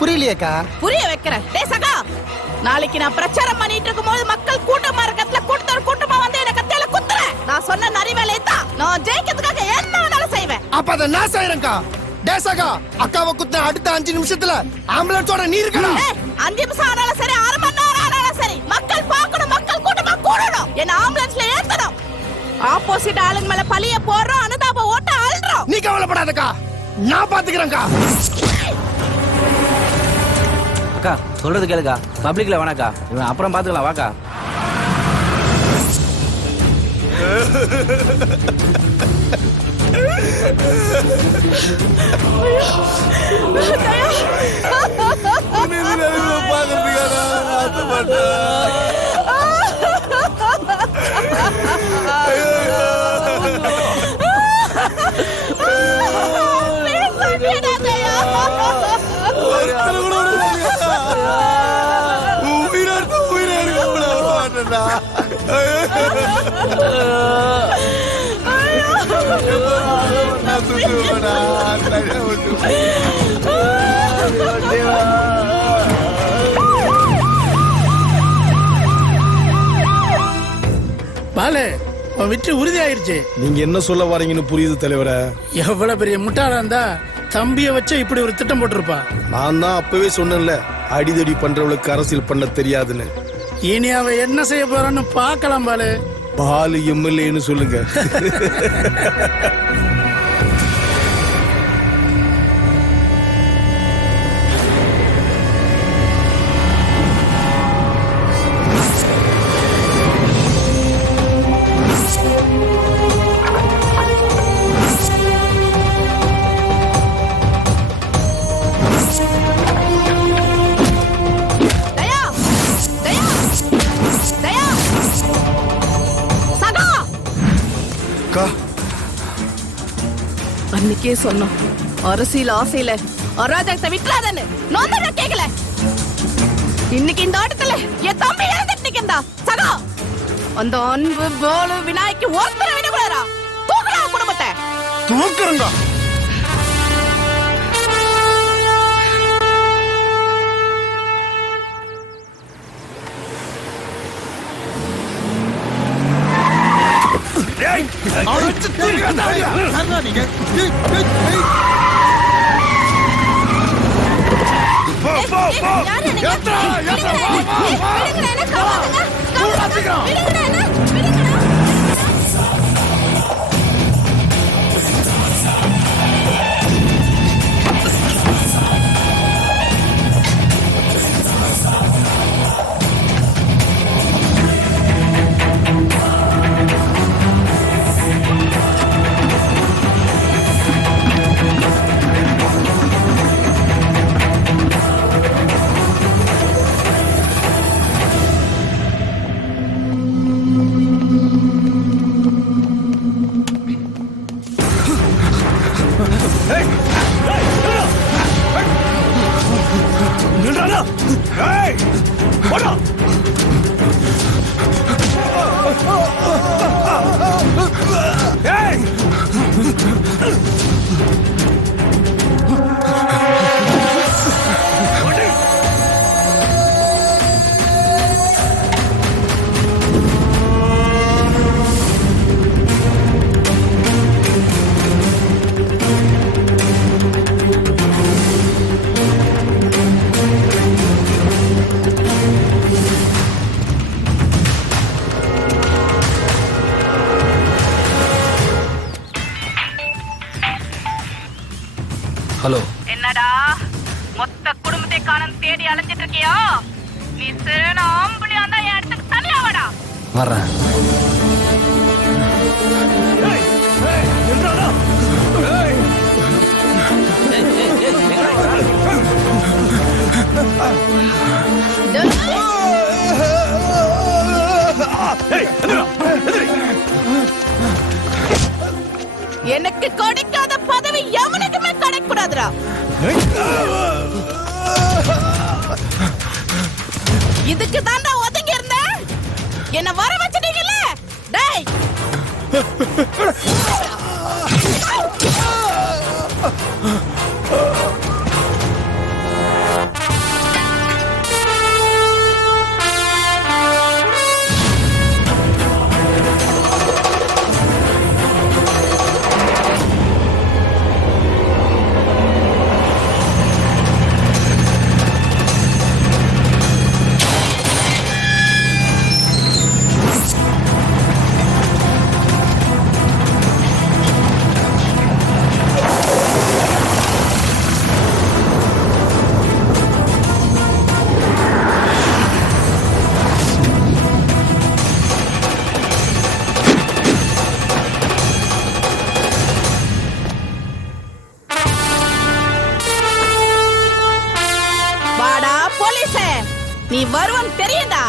புரியலையேக்கா. புரிய வைக்கிறேன். டேய் சகா, நாளைக்கு நான் பிரச்சாரம் பண்ணிட்டு இருக்கும்போது மக்கள் கூட்டமா இருக்கத்துல கூட்டமா வந்து என்ன கத்தியால குத்துறேன். நான் சொன்ன நரிவேலை தான். நான் ஜெயிக்கிறதுக்காக என்ன வேணாலும் செய்வேன். அப்ப அதை நான் செய்யறேன்க்கா. டேய் சகா, அக்காவை குத்த அடுத்த 5 நிமிஷத்துல ஆம்புலன்ஸோட நீ இருக்கணும். 5 நிமிஷம் ஆனாலும் சரி, 1/2 மணி நேரம் ஆனாலும் சரி, மக்கள் பார்க்கணும், மக்கள் கூட்டமா கூடணும். என்ன ஆம்புலன்ஸ்ல ஏத்தணும். ஆப்போசிட் ஆளுங்க மேல பழிய போடுறோம், அனுதாப ஓட்ட ஆள்றோம். நீ கவலைப்படாதக்கா, நான் பாத்துக்கிறேன்க்கா. அக்கா சொல்றது கேளுக்கா, பப்ளிக்ல வேணாக்கா, இவன் அப்புறம் பாத்துக்கலாம் வாக்கா. பாலு, உன் வெற்றி உறுதி ஆயிருச்சு. நீங்க என்ன சொல்ல வரீங்கன்னு புரியுது தலைவரே. எவ்வளவு பெரிய முட்டாளா இருந்தா தம்பிய வச்சு இப்படி ஒரு திட்டம் போட்டிருப்பா. நான் தான் அப்பவே சொன்னேன்ல, அடிதடி பண்றவளுக்கு அரசியல் பண்ண தெரியாதுன்னு. இனி அவ என்ன செய்ய போறான்னு பார்க்கலாம் பாலு. பாலு எம்எல்ஏன்னு சொல்லுங்க. அன்னைக்கே சொன்னோம், அரசியல் ஆசையில அராஜகத்தை விட்டுறாதன்னு. நான் தான் கேட்கல. இன்னைக்கு இந்த ஆட்டத்துல என் தம்பி இறந்துட்டு நிக்கிறா. சகா, அந்த அன்பு பாலு விநாயக்கு ஒருத்தர விடக்கூடாதா? தூக்குறா குடும்பத்தை. தூக்குறங்க. ஹலோ. என்னடா மொத்த குடும்பத்தை காணம் தேடி அலைஞ்சிட்டு இருக்கியா? நீ சிறன ஆம்புலியா இருந்தா என் இடத்துக்கு தனியா வாடா. வர்றேன். எனக்கு கிடைக்காத பதவி எவனுக்குமே கிடைக்கூடாதுடா. இதுக்கு தாண்டா ஒதுங்கி இருந்த. என்ன வர வச்சிட்டீங்கல்ல. டேய், வருவன் தெரியுதா?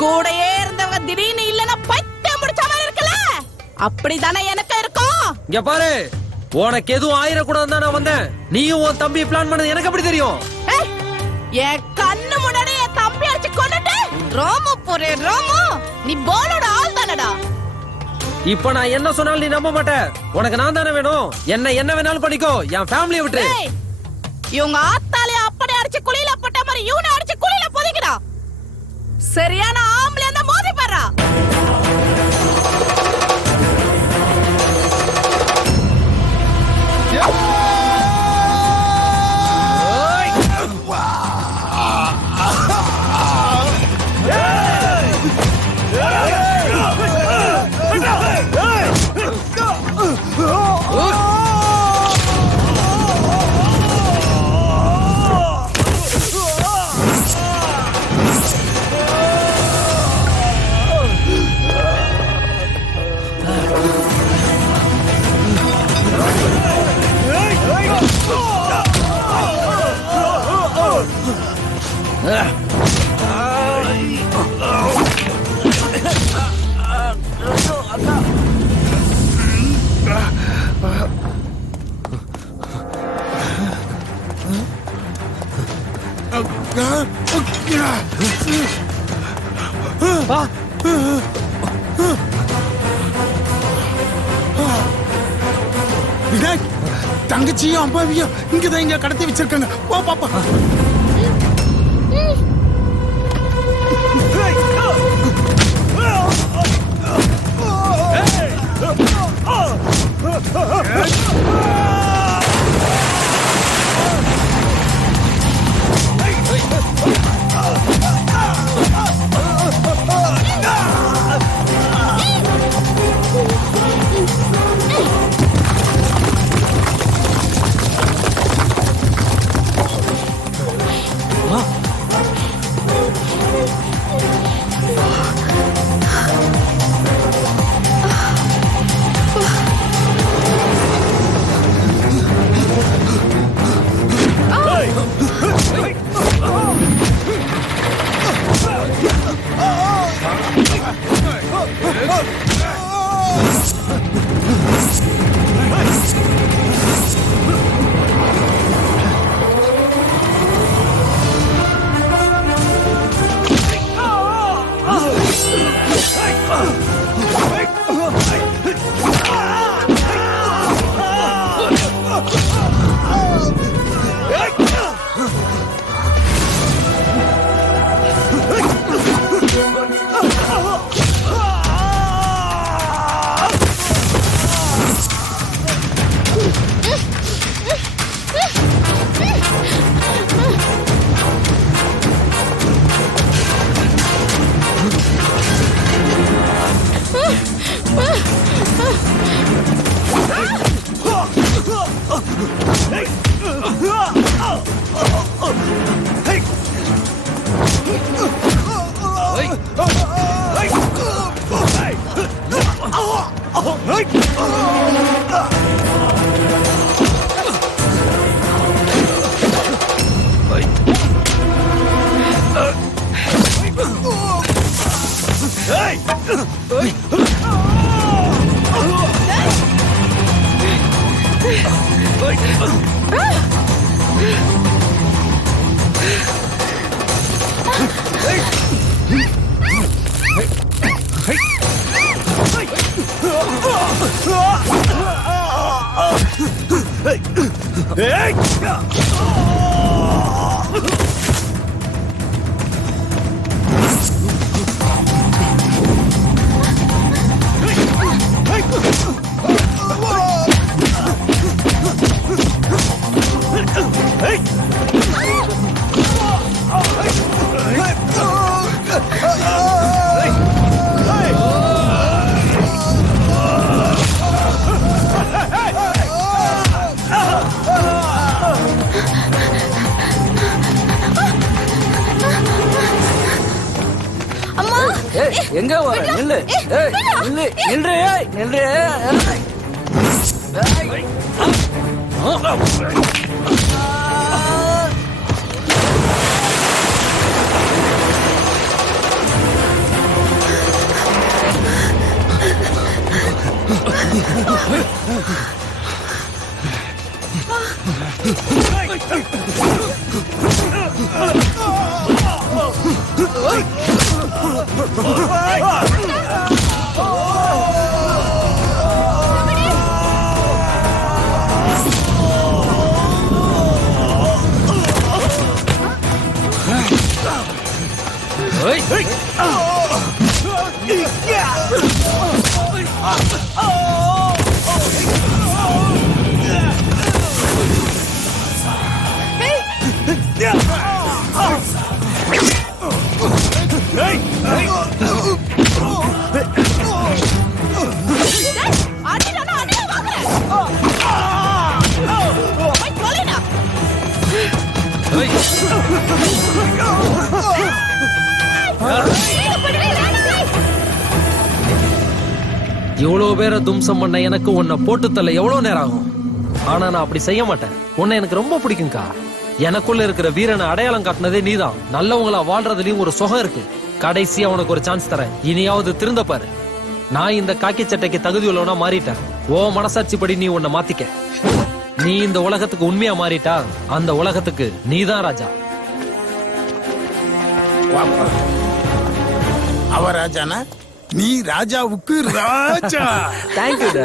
கூடயே இருந்தவங்க திடீர்னு இல்லனா பைத்தியம் முடிச்ச மாதிரி இருக்கல, அப்படிதானே எனக்கு இருக்கும். இங்க பாரு, உனக்கு எதுவும் ஆயிரக்கூடாதுன்னு தான் நான் வந்தேன். நீயும் உன் தம்பி பிளான் பண்ணது எனக்கு எப்படி தெரியும்? ஏய், என் கண்ணு முன்னாடி என் தம்பி அடிச்சு கொண்டுட்டு ரோமோ போறே ரோமோ, நீ போலோட ஆள் தானடா. இப்ப நான் என்ன சொன்னாலும் நீ நம்ப மாட்ட. உனக்கு நான் தானே வேணும். என்ன வேணாலும் பண்ணிக்கோ, என் ஃபேமிலியை விட்டு. ஏய், இவங்க ஆத்தாலே அப்படி அடிச்சு குழியில போட்ட மாதிரி இவனை அடிச்சு குழியில போதிக்கிறா. சரியான ஆம்பளை அந்த மோதி பாரா. விநாயக், தங்கச்சியும் அம்பாவியும் இங்கதான் இங்க கடத்தி வச்சிருக்காங்க. போ பாப்பா. எங்க வர? நில்லு. ஏய், நில்லு. நில்லு. ஏய், நில்லு. ஏய். அடிடா வாங்க போய் தொலைடா இவ்வளவு பேரை தும்சம் பண்ண எனக்கு உன்னை போட்டு தள்ள எவ்வளவு நேரம் ஆகும்? ஆனா நான் அப்படி செய்ய மாட்டேன். உன்னை எனக்கு ரொம்ப பிடிக்கும்க்கா. எனக்குள்ள இருக்கிற வீரனை அடையாளம் காட்டினதே நீதான். நல்லவங்களா வாழ்றதுலயும் ஒரு சுகம் இருக்கு. கடைசியா உனக்கு ஒரு சான்ஸ் தரேன். இனியாவது திருந்த பாரு. நான் இந்த காக்கி சட்டைக்கு தகுதி உள்ளவனா மாறிட்டேன். ஓ மனசாட்சி படி நீ உன்னை மாத்திக்க. நீ இந்த உலகத்துக்கு உண்மையா மாறிட்டா அந்த உலகத்துக்கு நீதான் ராஜா. அவ ராஜானா நீ ராஜாவுக்கு ராஜா. தேங்க்யூ.